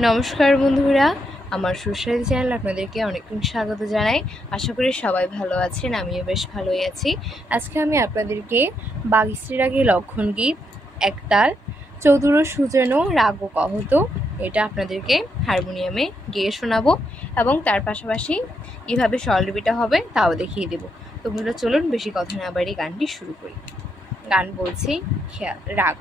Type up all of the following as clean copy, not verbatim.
নমস্কার বন্ধুরা, আমার সুস্বাদু চ্যানেল আপনাদেরকে অনেক স্বাগত জানাই। আশা করি সবাই ভালো আছেন, আমিও বেশ ভালোই আছি। আজকে আমি আপনাদেরকে বাগিশ্রী রাগে লক্ষণ গীত একতাল চৌধুরী সুজনো রাগ ও কহত এটা আপনাদেরকে হারমোনিয়ামে গেয়ে শোনাবো এবং তার পাশাপাশি কীভাবে স্বরলিপিটা হবে তাও দেখিয়ে দেবো। তো বন্ধুরা চলুন বেশি কথা না বাড়িয়ে গানটি শুরু করি। গান বলছি খেয়াল রাগ।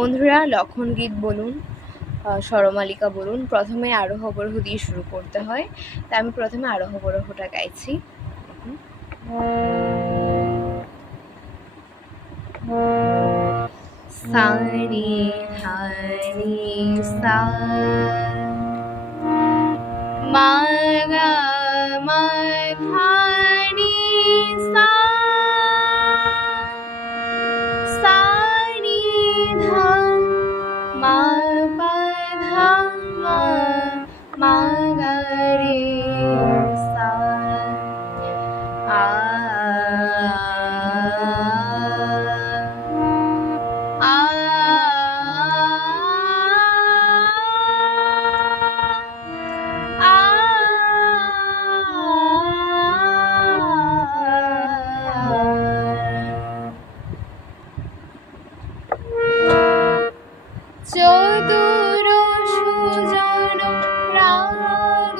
বন্ধুরা লক্ষণ গীত বলুন, স্বরমালিকা বলুন, প্রথমে আরোহ অবরোহ দিয়ে শুরু করতে হয়। তাই আমি প্রথমে আরোহ অবরোহটা গাইছি। সা রে ধা রে সা মা গা মা ধা রে সা সা রে ধা মা পা ধা মা গা রে সা আ চতুর সুজন রাগ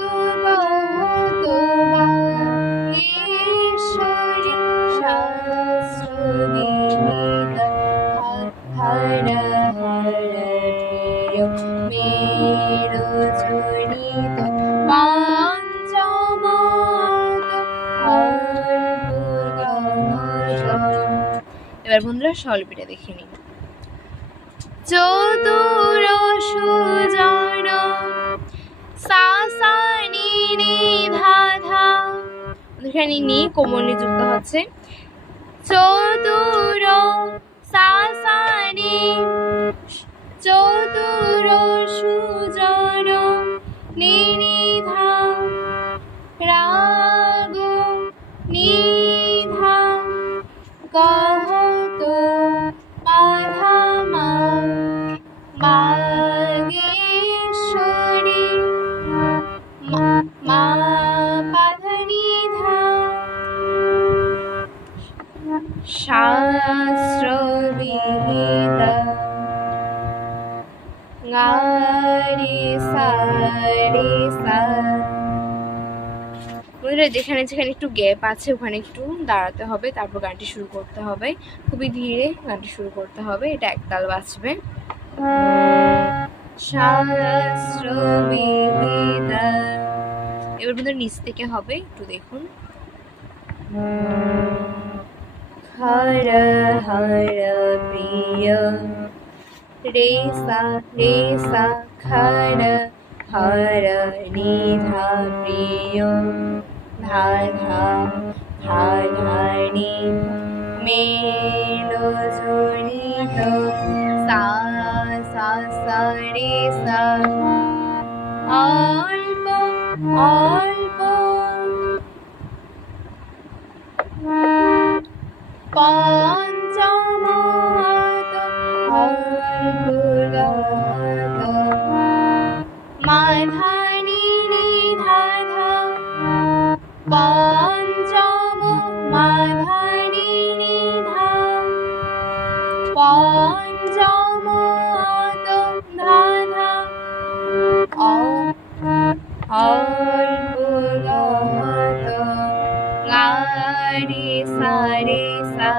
কহত বাগীশ্বরী শাস্ত্র বিহিত হর হর প্রিয় মেরু জনিত পঞ্চমত এবার বন্ধুরা স্বরলিপিটা দেখে নিন। চতুর সুজন সা সা নি নি ধা ধা, এখানে নি কোমল যুক্ত হচ্ছে। চতুর সা সা নি, চতুর সুজন নি নি ধা রাগ নি ধা কহত বাধা মা বাগীশ্বরী মা পাধনি ধা শাস্ত্র বিহিত গা রে সা রে সা। যেখানে যেখানে একটু গ্যাপ আছে ওখানে একটু দাঁড়াতে হবে, তারপর গানটি শুরু করতে হবে। খুবই ধীরে গানটি শুরু করতে হবে, এটা একতাল বাজবে। শাস্ত্র বিহিত, এবার কিন্তু নিচ থেকে হবে, একটু দেখুন। হর হর প্রিয় রে সা খর হর নিধা প্রিয় ধা ধা ধা ধা নি মেলো জনিত সা সা সা রে সা অল্প অল্প পঞ্চমত অল্প মা ধা নি নি ধা ধা পঞ্চম মা ধা নি নি ধা পঞ্চমত ধা ধা অল্প গহত গা রে সা রে সা।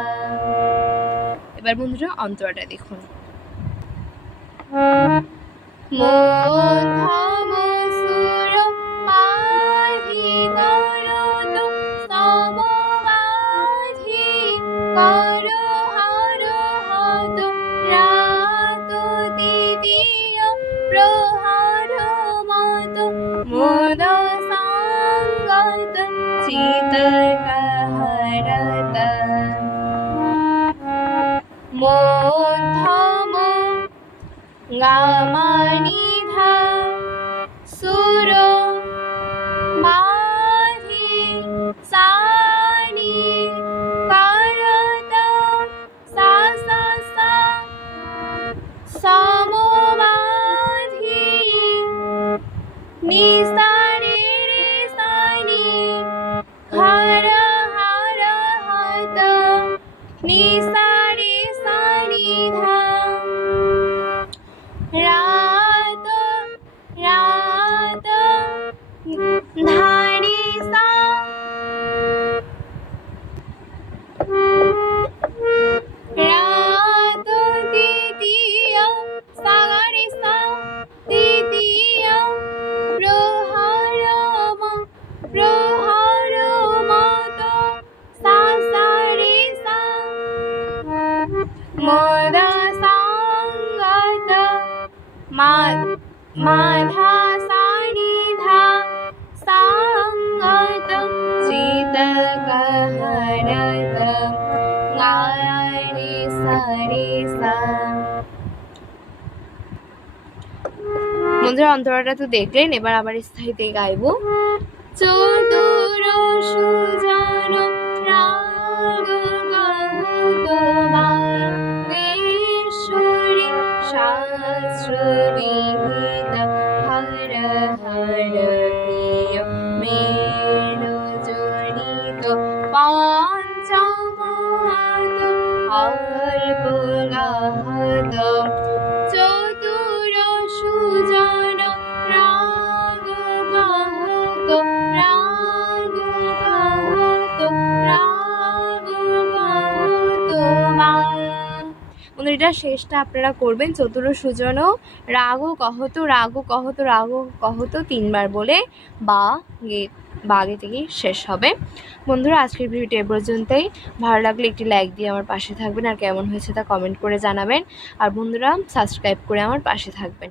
এবার বন্ধুরা অন্তরাটা দেখুন। মধ্যম সুর পাধি করত সমবাধি কর হর হত রাত দ্বিতীয় প্রহর মত মোদ সঙ্গত চিত হরত মধ্যম গা মা নি ধা সুর বাধি সা নি করত নি সা রে সা নি ধা রাত রাত ধা রে সা রাত তৃতীয় সা রে সা তৃতীয় প্রহর প্রহর মত সা সা রে সা মদ সঙ্গত মাধা সা নি ধা সঙ্গত চিত গহরত গা রে সা রে সা। বন্ধুরা অন্তরাটা তো দেখলেন, এবার আবার স্থায়ীতে গাইবো। চতুর সুজন রাগ গাহিত বাগেশ্বরী শাস্ত্র বিহিত হর হর প্রিয় মেল জনিত পঞ্চমাত অল্প গাহত চতুর সুজন রাগ গাহত রাগ গাহত রাগ গাহত মা। এটা শেষটা আপনারা করবেন চতুর সুজন রাগ কহত রাগ কহত রাগ কহত 3 বার বলে বা গে বাগে থেকে শেষ হবে। বন্ধুরা আজকের ভিডিওটি এ পর্যন্তই। ভালো লাগলে একটি লাইক দিয়ে আমার পাশে থাকবেন, আর কেমন হয়েছে তা কমেন্ট করে জানাবেন। আর বন্ধুরা সাবস্ক্রাইব করে আমার পাশে থাকবেন।